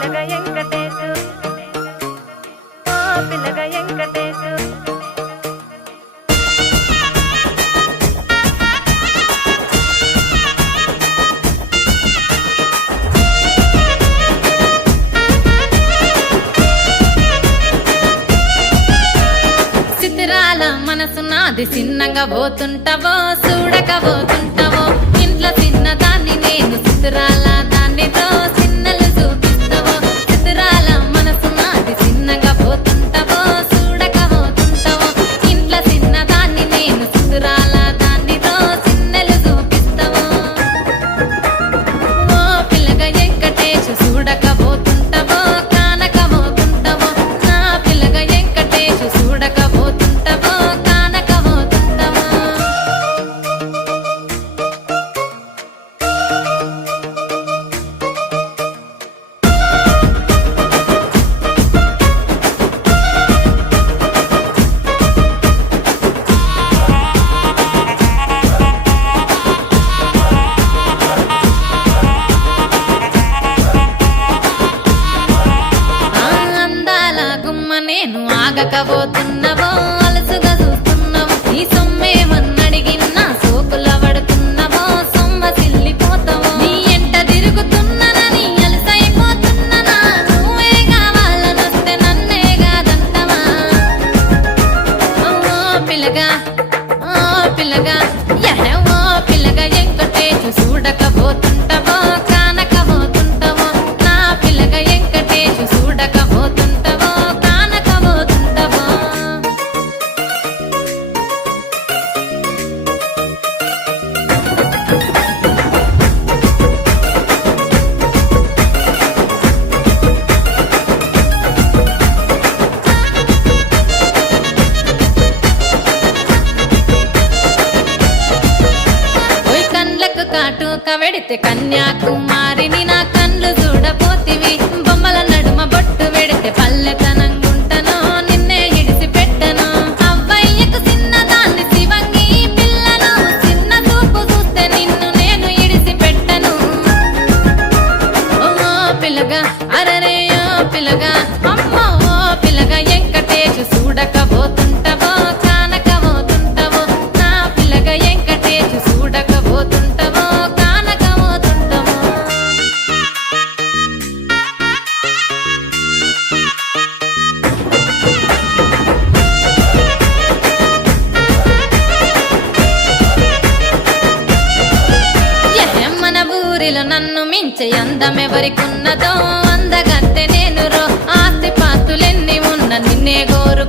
పిల్లగా వెంకటేశు ఓ పిల్లగా వెంకటేశు చిత్రాల మనసు నాది చిన్నగా పోతుంటావో చూడక పోతుంటావో ఇంట్లో చిన్నదాన్ని నేను చిత్రాల దానితో చిన్నలు చూపిస్తావో చిత్రాల మనసు నాది చిన్నగా పోతుంటావో చూడక పోతుంటావో ఇంట్లో చిన్నదాన్ని నేను చిత్రాల దానితో చిన్నలు చూపిస్తావో ఓ పిల్లగా వెంకటేశు చూడక పోతుంటావో కానక పోతుంటావో నా పిల్లగా వెంకటేశు చూడక పోతుంటావో కానక పోతుంటావో అందాల గుమ్మ నేను ఆగకపోతున్నావో అలసుగా చూస్తున్నావో నీ సొమ్మేమన్నడిగిన్నా సోకుల పడుతున్నావో సొమ్మ సిల్లిపోతావో నీ ఎంట తిరుగుతున్నానని అలసైపోతున్నానా నువ్వే కావాలనొస్తే నన్నే కాదంటవా ఓ పిల్లగా ఓ పిల్లగా ఓ పిల్లగా వెంకటేశు చూడకపోతుంటావో కానకపోతుంటావో నా పిల్లగా వెంకటేశు చూడకపోతుంటావో కానకపోతుంటావో ఓయ్ కండ్లకు కాటుక వెడితే కన్యాకుమారిని నా కండ్లు చూడపోతివి బొమ్మల నడుమ బొట్టు వెడితే పల్లెతనంగుంటను నిన్నే ఇడిసి పెట్టను అవ్వయ్యకు చిన్నదాన్ని శివంగి పిల్లను చిన్న చూపు చూస్తే నిన్ను నేను ఇడిసి పెట్టను ఓ పిల్లగా అరరే ఓ పిల్లగా అమ్మో ఓ పిల్లగా వెంకటేశు చూడకపోతుంటావో కానకపోతుంటావో నా పిల్లగా వెంకటేశు చూడకపోతుంటావో కానకపోతుంటావో మన ఊరిలో నన్ను మించే అందమెవరికున్నదో అందగత్తె నేను రో ఆస్తి పాస్తులెన్ని ఉన్న నిన్నే గోరు